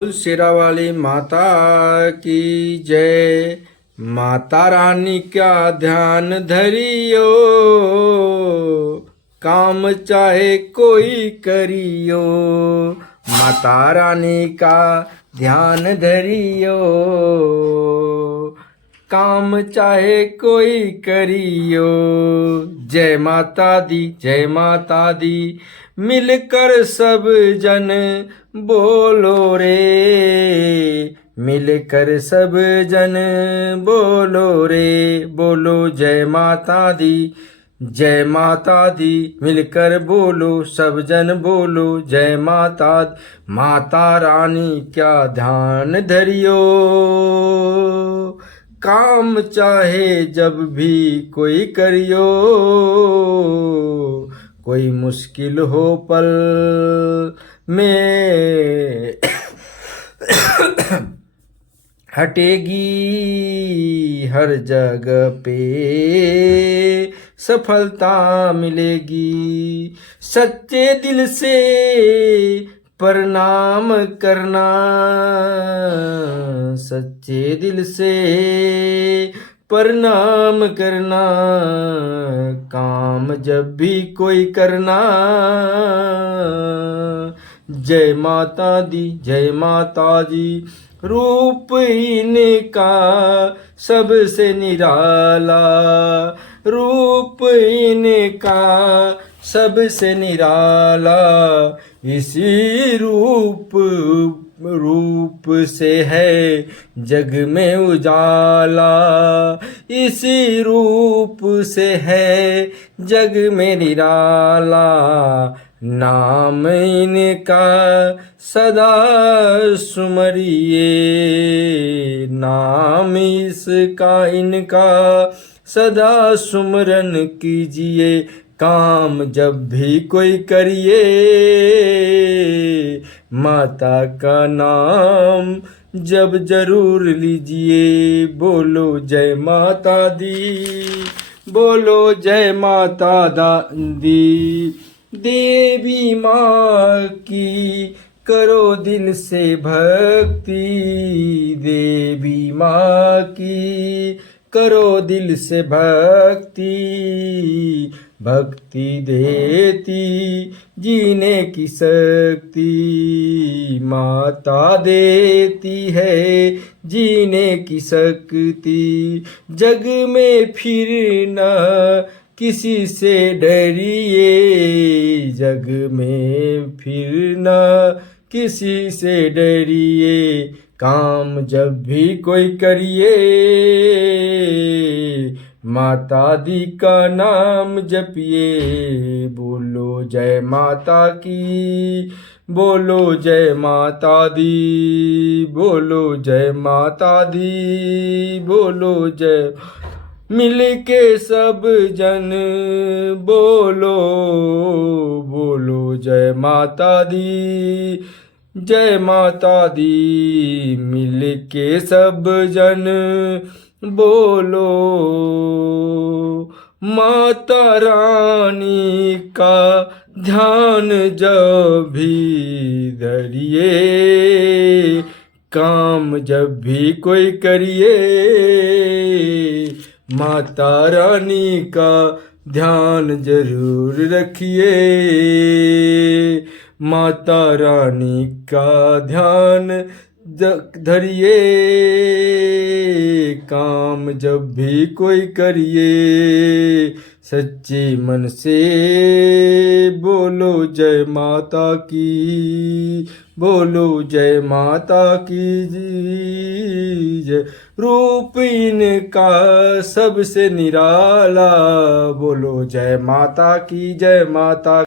शेरावाली माता की जय। माता रानी का ध्यान धरियो, काम चाहे कोई करियो। माता रानी का ध्यान धरियो, काम चाहे कोई करियो। जय माता दी, जय माता दी, मिलकर सब जन बोलो रे। मिलकर सब जन बोलो रे, बोलो जय माता दी, जय माता दी। मिलकर बोलो सब जन बोलो जय माता। माता रानी क्या ध्यान धरियो, काम चाहे जब भी कोई करियो। कोई मुश्किल हो पल में हटेगी हर जगह पे सफलता मिलेगी। सच्चे दिल से प्रणाम करना, सच्चे दिल से प्रणाम करना। काम जब भी कोई करना, जय माता दी, जय माता जी। रूप इनका सबसे निराला, रूप इनका सबसे निराला। इसी रूप से है जग में उजाला। इसी रूप से है जग में निराला। नाम इनका सदा सुमरिए, नाम इसका इनका सदा सुमरन कीजिए। काम जब भी कोई करिए, माता का नाम जब जरूर लीजिए। बोलो जय माता दी, बोलो जय माता दी। देवी माँ की करो दिल से भक्ति, देवी माँ की करो दिल से भक्ति। भक्ति देती जीने की शक्ति, माता देती है जीने की शक्ति। जग में फिरना किसी से डरिए, जग में फिरना किसी से डरिए। काम जब भी कोई करिए, माता दी का नाम जपिए। बोलो जय माता की, बोलो जय माता दी, बोलो जय माता दी, बोलो जय। मिल के सब जन बोलो, बोलो जय माता दी, जय माता दी। मिल के सब जन बोलो, माता रानी का ध्यान जब भी धरिए। काम जब भी कोई करिए, माता रानी का ध्यान जरूर रखिए। माता रानी का ध्यान धरिए, काम जब भी कोई करिए। सच्चे मन से बोलो जय माता की, बोलो जय माता की जय। रूप इनका सबसे निराला, बोलो जय माता की, जय माता।